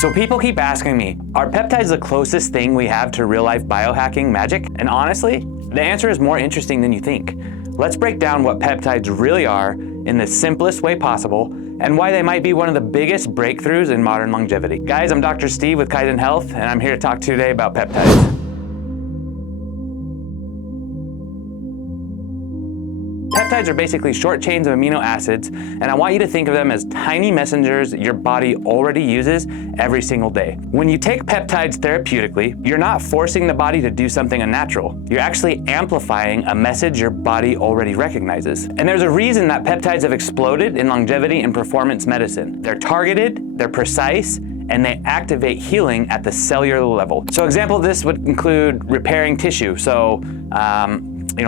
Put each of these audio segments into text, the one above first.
So people keep asking me, are peptides the closest thing we have to real-life biohacking magic? And honestly, the answer is more interesting than you think. Let's break down what peptides really are in the simplest way possible and why they might be one of the biggest breakthroughs in modern longevity. Guys, I'm Dr. Steve with Kaizen Health, and I'm here to talk to you today about peptides. Peptides are basically short chains of amino acids, and I want you to think of them as tiny messengers your body already uses every single day. When you take peptides therapeutically, you're not forcing the body to do something unnatural. You're actually amplifying a message your body already recognizes. And there's a reason that peptides have exploded in longevity and performance medicine. They're targeted, they're precise, and they activate healing at the cellular level. So example of this would include repairing tissue.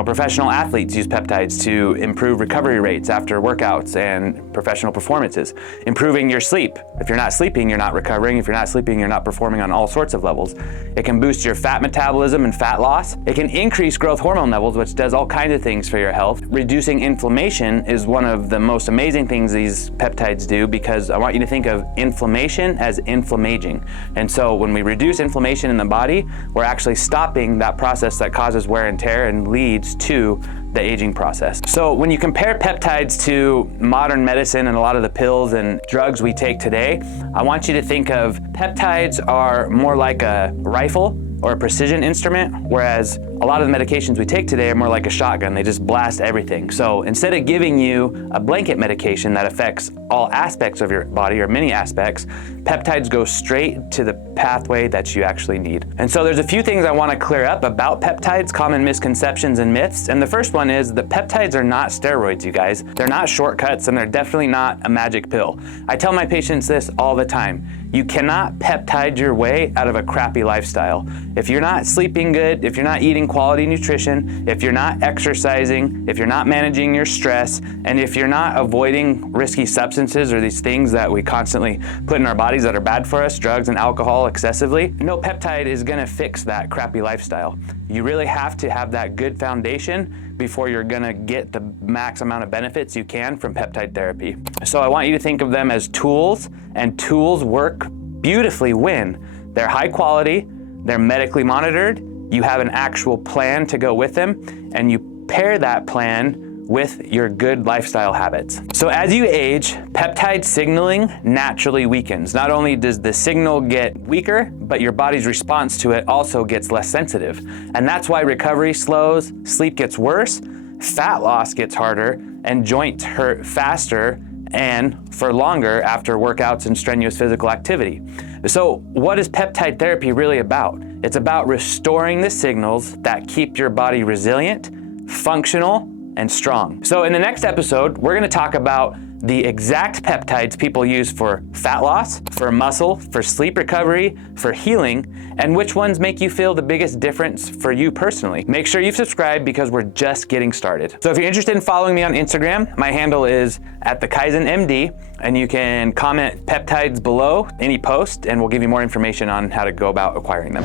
Professional athletes use peptides to improve recovery rates after workouts and professional performances. Improving your sleep. If you're not sleeping, you're not recovering. If you're not sleeping, you're not performing on all sorts of levels. It can boost your fat metabolism and fat loss. It can increase growth hormone levels, which does all kinds of things for your health. Reducing inflammation is one of the most amazing things these peptides do, because I want you to think of inflammation as inflammaging. And so when we reduce inflammation in the body, we're actually stopping that process that causes wear and tear and leads to the aging process. So when you compare peptides to modern medicine and a lot of the pills and drugs we take today, I want you to think of peptides are more like a rifle or a precision instrument, whereas a lot of the medications we take today are more like a shotgun. They just blast everything. So instead of giving you a blanket medication that affects all aspects of your body, or many aspects, peptides go straight to the pathway that you actually need. And so there's a few things I want to clear up about peptides, common misconceptions and myths. And the first one is that peptides are not steroids, you guys. They're not shortcuts, and they're definitely not a magic pill. I tell my patients this all the time. You cannot peptide your way out of a crappy lifestyle. If you're not sleeping good, if you're not eating quality nutrition, if you're not exercising, if you're not managing your stress, and if you're not avoiding risky substances or these things that we constantly put in our bodies that are bad for us, drugs and alcohol excessively, no peptide is gonna fix that crappy lifestyle. You really have to have that good foundation before you're gonna get the max amount of benefits you can from peptide therapy. So I want you to think of them as tools, and tools work beautifully when they're high quality, they're medically monitored, you have an actual plan to go with them, and you pair that plan with your good lifestyle habits. So as you age, peptide signaling naturally weakens. Not only does the signal get weaker, but your body's response to it also gets less sensitive. And that's why recovery slows, sleep gets worse, fat loss gets harder, and joints hurt faster and for longer after workouts and strenuous physical activity. So what is peptide therapy really about? It's about restoring the signals that keep your body resilient, functional, and strong. So in the next episode, we're gonna talk about the exact peptides people use for fat loss, for muscle, for sleep recovery, for healing, and which ones make you feel the biggest difference for you personally. Make sure you've subscribed, because we're just getting started. So if you're interested in following me on Instagram, my handle is @thekaizenMD, and you can comment peptides below any post, and we'll give you more information on how to go about acquiring them.